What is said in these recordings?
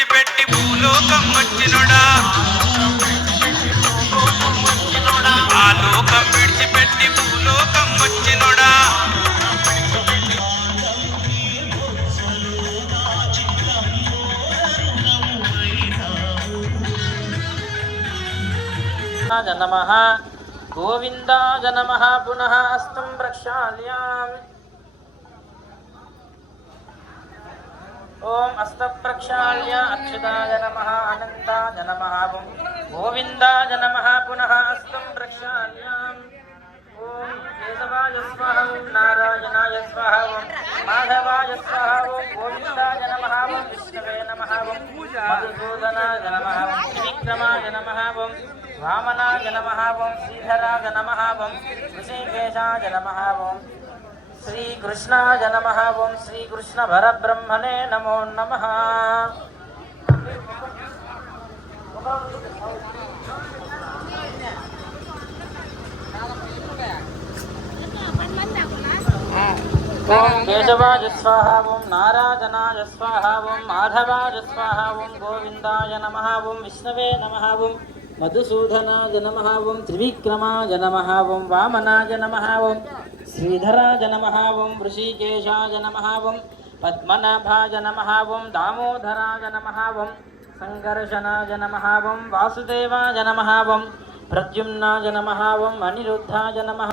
విడిచిపెట్టి భూలోకం వచ్చినోడా ఆ లోకం విడిచిపెట్టి భూలోకం వచ్చినోడా నమః గోవిందాయ నమః పునః హస్తం ప్రక్షాళ్యామి ఓం హస్త ప్రక్షాళ్య అక్షతాయ నమః అనంతాయ నమః గోవిందాయ నమః పునః హస్తం ప్రక్షాళ్యామి ఓం కేశవాయ స్వాహ ఓం నారాయణాయ స్వాహ ఓం మాధవాయ స్వాహ ఓం గోవిందాయ నమః ఓం విష్ణవే నమః ఓం మధుసూదనాయ నమః ఓం త్రివిక్రమాయ నమః ఓం వామనాయ నమః ఓం శ్రీధరాయ నమః ఓం ఋషికేశాయ నమః ఓం శ్రీకృష్ణాయ నమః ఓం శ్రీకృష్ణ పరబ్రహ్మణే నమో నమః. ఓం కేశవాయ స్వాహ ఓం నారాయణాయ స్వాహ ఓం మాధవాయ స్వాహ ఓం గోవిందాయ నమః ఓం విష్ణవే నమః ఓం మధుసూదనాయ నమః ఓం త్రివిక్రమాయ నమః ఓం వామనాయ నమః ఓం శ్రీధరాయ నమః ఓం ఋషికేశాయ నమః ఓం పద్మనాభాయ నమః ఓం దామోదరాయ నమః ఓం సంకర్షణాయ నమః ఓం వాసుదేవాయ నమః ఓం ప్రద్యుమ్నాయ నమః ఓం అనిరుద్ధాయ నమః.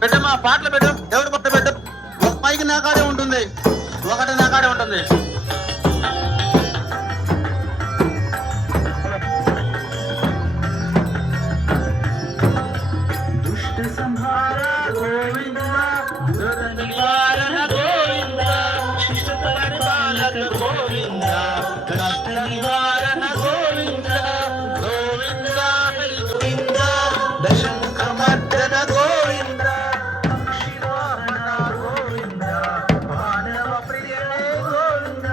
పెట్టమ్మా పాటలు పెట్టు, దేవుడు పట్టు పెట్టు. ఒక మైకి నా కాడే ఉంటుంది, ఒకటి నా కాడే ఉంటుంది. దుష్ట సంహార గోవింద, దురద నివారణ గోవింద, శిష్ట పరిపాలక గోవింద, కష్ట నివారణ గోవింద, గోవింద హరి గోవింద, దశముఖ మర్దన గోవింద, పక్షివాహన గోవింద, మానవ ప్రియనే గోవింద,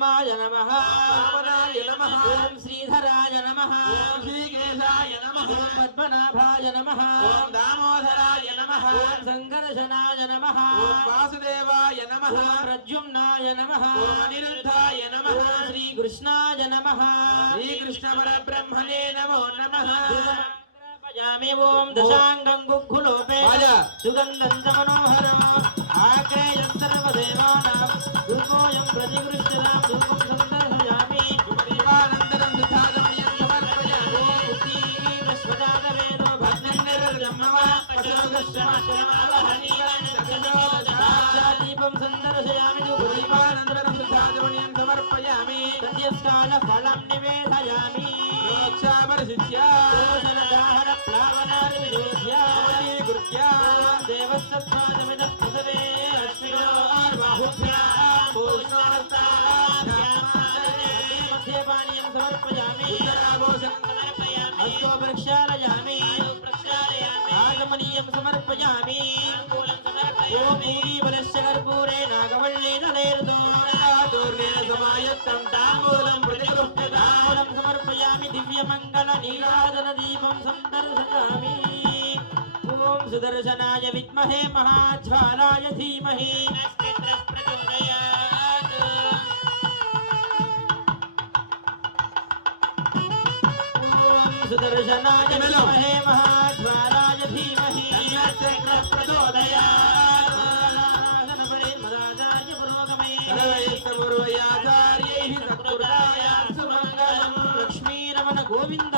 రామాయ నమః రామనాయ నమః ఓం శ్రీధరాయ నమః ఓం శ్రీకేశాయ నమః ఓం పద్మనాభాయ నమః ఓం దామోదరాయ నమః ఓం సంఘర్షణాయ నమః ఓం వాసుదేవాయ నమః ఓం ప్రద్యుమ్నాయ నమః ఓం అనిరుద్ధాయ నమః ఓం శ్రీకృష్ణాయ నమః శ్రీకృష్ణ పరబ్రహ్మణే నమో నమః సమర్పయామి ఓం దశాంగం గుగ్గులోపే బాజా. సుగంధం చ మనోహరం ఆగ్నేయం సర్వదేవానాం ధూపోయం ప్రతిగృహ్యతాం ధూపం సందర్శయామి దీపానందనం దుఃఖాదమయం సమర్పయామి విశ్వదానవేదో దీపం సందర్శయామి దీపానందనం దుఃఖాదమయం సమర్పయామి సత్యస్కాల ఫలం నివేదయామి రక్షాపరిశిత్య దోషనదాహన ప్లావనాది విరోధ్యామి కృత్యా దేవసత్వాదమిద పదవే అశ్వినో ఆర్వాహుభ్యాం మధ్యపానీయం సమర్పయామి హస్తో ప్రక్షాళయామి ఆగమనీయం సమర్పయామి ఓం మూలీబలస్య కర్పూరే నాగవల్లేన లేరుదో సమాయత్తం తాంబూలం ప్రతిగృహ్యతాం సమర్పయామి దివ్యమంగళ నీరాజన దీపం సందర్శయామి ఓం సుదర్శనాయ విద్మహే మహాజ్వాలాయ ధీమహి ఓం సుదర్శనాయ విద్మహే మహాజ్వాలాయ ధీమహి ప్రచోదయాత్ మదాచార్య పురోగమే సర్వైస్తమూర్వయాచార్యైః సత్కృతాయ సుమంగళం లక్ష్మీరమణ గోవింద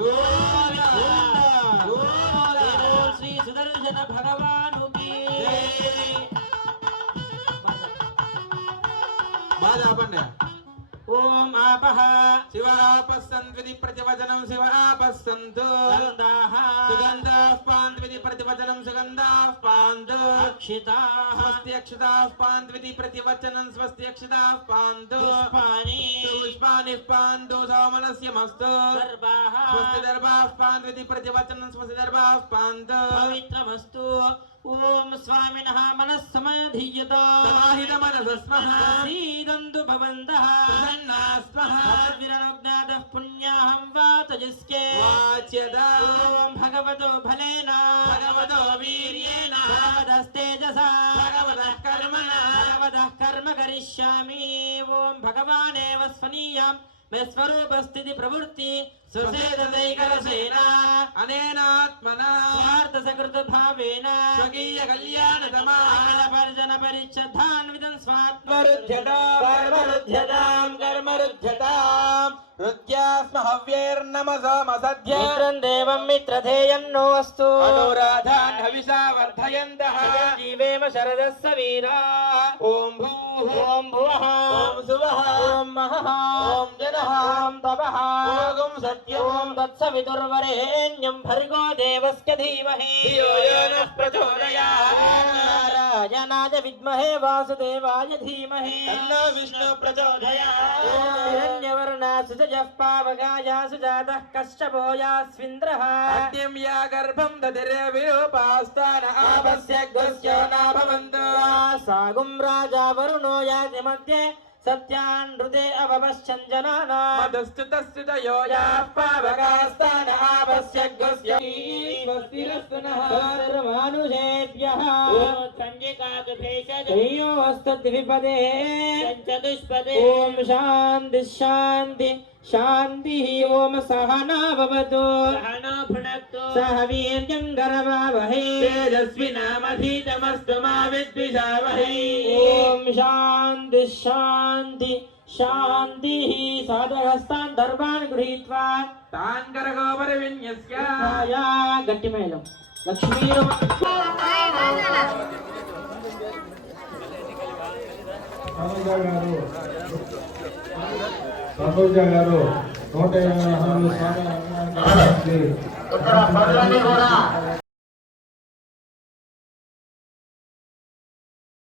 గోవింద గోవింద ఓం శ్రీ సుదర్శన భగవానుకి బాధ ఆపండి ఓం ఆపః శివాపస్సంత్విది ప్రతివచనం శివాపస్సంతు గంధాః సుగంధాః పాన్త్విది ప్రతివచనం సుగంధాః పాంతు అక్షితాః స్వస్త్యక్షతాః పాన్త్విది ప్రతివచనం స్వస్త్యక్షతాః పాంతు పుష్పాణి పుష్పాని పాంతు సోమనస్యమస్తు దర్భాః స్వస్తి దర్భాః పాన్త్విది ప్రతివచనం స్వస్తి దర్భాః పాంతు పవిత్రమస్తు ఓం స్వామినః మనస్సమధీయత సమాహితమనసస్మః సీదంతు భవంతః ప్రసన్నాస్మః విరణుజ్ఞాతః పుణ్యాహం వాతజస్కే వాచ్యత ఓం భగవతో ఫలేన భగవతో వీర్యేణ భగవదస్తేజసా భగవతః కర్మణా భగవతః కర్మ కరిష్యామి ఓం భగవానేవ స్వనీయం మే స్వరూపస్థితి ప్రవృత్తి సుసేదైకరసేన అనేనాత్మనా స్వార్థ సకృత భావేన స్వకీయ కళ్యాణతమా పర్జన పరిచ్ఛదాన్వితం స్వాత్మ కర్మరుధ్యతాం కర్మరుధ్యతాం రుధ్యాస్మ హవ్యైర్నమసోమసద్య మిత్రం దేవం మిత్రధేయన్నో అస్తు అనురాధాన్ హవిషా వర్ధయంతః జీవేమ శరదస్స వీరా ఓం భూః ఓం భువః ఓం సువః ఓం మహః ఓం జనః ఓం తపః ఓం సత్యం ఓం తత్సవితుర్వరేణ్యం భర్గో దేవస్య ధీమహి ధియో యో నః ప్రచోదయాత్ నారాయణాయ విద్మహే వాసుదేవాయ ధీమహి తన్నో విష్ణు ప్రచోదయాత్ హిరణ్యవర్ణాసుజః పావకాయాసు జాతః కశ్యపో యాస్వింద్రః సత్యం యా గర్భం దదిరే విరూపాస్తాన ఆపస్య గస్యో నాభవంతు సాగుం రాజా వరుణో యాతి మధ్యే సత్యాన్ హృదే అవపశ్చంజనానాం మధుస్తుతస్తుతయో యా పావకాస్తాన ఆపస్య గస్యో స్వస్తిరస్తునః సర్వానుషేభ్యః శ్రేయోస్తద్విపదే ఓం శాంతి శాంతి శాంతి ఓం సహనా భవతు సహ వీర్యం గరవావహై తేజస్వినామధీతమస్తు మా విద్విషావహై ఓం శాంతి శాంతి శాంతి సాధహస్తాన్ దర్భాన్ గృహీత్వా తాన్ కరగోపరి విన్యస్య ఛాయా గట్టి మేళం లక్ష్మీరమ తనూజ గారు 120 స్వామి